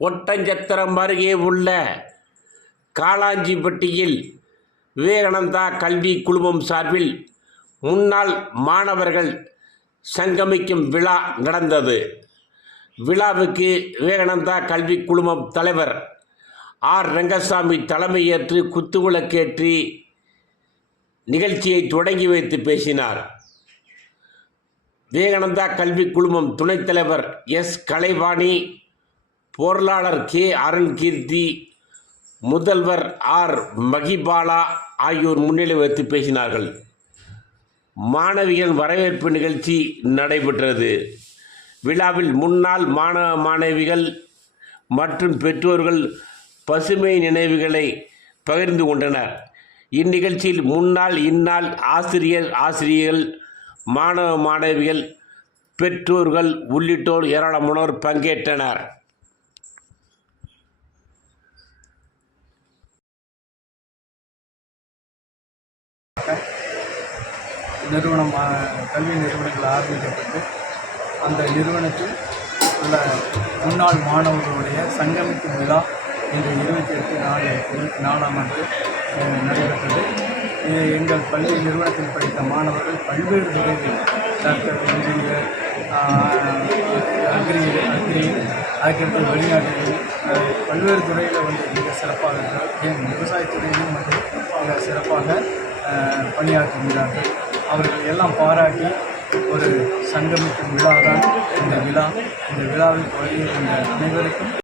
ஒட்டஞ்சத்திரம் அருகே உள்ள காளாஞ்சிப்பட்டியில் விவேகானந்தா கல்வி குழுமம் சார்பில் முன்னாள் மாணவர்கள் சங்கமிக்கும் விழா நடந்தது. விழாவுக்கு விவேகானந்தா கல்வி குழுமம் தலைவர் ஆர். ரங்கசாமி தலைமையேற்று குத்துவிளக்கேற்றி நிகழ்ச்சியை தொடங்கி வைத்து பேசினார். விவேகானந்தா கல்வி குழுமம் துணைத் தலைவர் எஸ். கலைவாணி பொருளாளர் கே. அருண்கீர்த்தி முதல்வர் ஆர். மகிபாலா ஆகியோர் முன்னிலை வைத்து பேசினார்கள். மாணவிகள் வரவேற்பு நிகழ்ச்சி நடைபெற்றது. விழாவில் முன்னாள் மாணவ மாணவிகள் மற்றும் பெற்றோர்கள் பசுமை நினைவுகளை பகிர்ந்து கொண்டனர். இந்நிகழ்ச்சியில் முன்னாள் இந்நாள் ஆசிரியர் ஆசிரியர்கள் மாணவ மாணவிகள் பெற்றோர்கள் உள்ளிட்டோர் ஏராளமானோர் பங்கேற்றனர். நிறுவனம் கல்வி நிறுவனங்கள் ஆரம்பிக்கப்பட்டு அந்த நிறுவனத்தில் உள்ள முன்னாள் மாணவர்களுடைய சங்கமிக்கும் விழா இன்று இருபத்தி எட்டு நாலு இருபத்தி நாலாம் ஆண்டு நடைபெற்றது. இது எங்கள் பள்ளி நிறுவனத்தில் படித்த மாணவர்கள் பல்வேறு துறைகளில் டாக்டர் இன்ஜினியர் அக்ரி அக்ரி அதுக்கடுத்து வெளிநாட்டில் பல்வேறு துறையில் வந்து மிக சிறப்பாக இருக்கிறார் ஏன் விவசாயத்துறையிலும் வந்து மிக சிறப்பாக பணியாற்றுகிறார்கள். அவர்கள் எல்லாம் பாராட்டி ஒரு சங்கமிக்கும் விழா தான் இந்த விழா. இந்த விழாவில் வருகிற அனைவருக்கும்